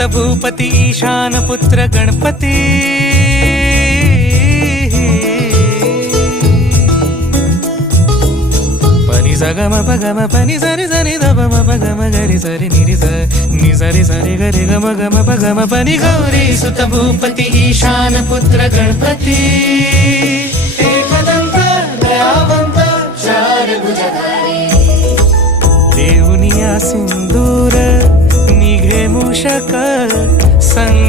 सुत भूपती ईशान पुत्र गणपती पनि सगम पगम पनि सरि सरि दम पगम गरि सरि निरि नि सरि सरि गरि गम गम पगम पनि गौरी सुत भूपती ईशान पुत्र गणपती एकदंत दयावंत चार भुजधारी देऊनिया सिंदूर निघे मूषक संग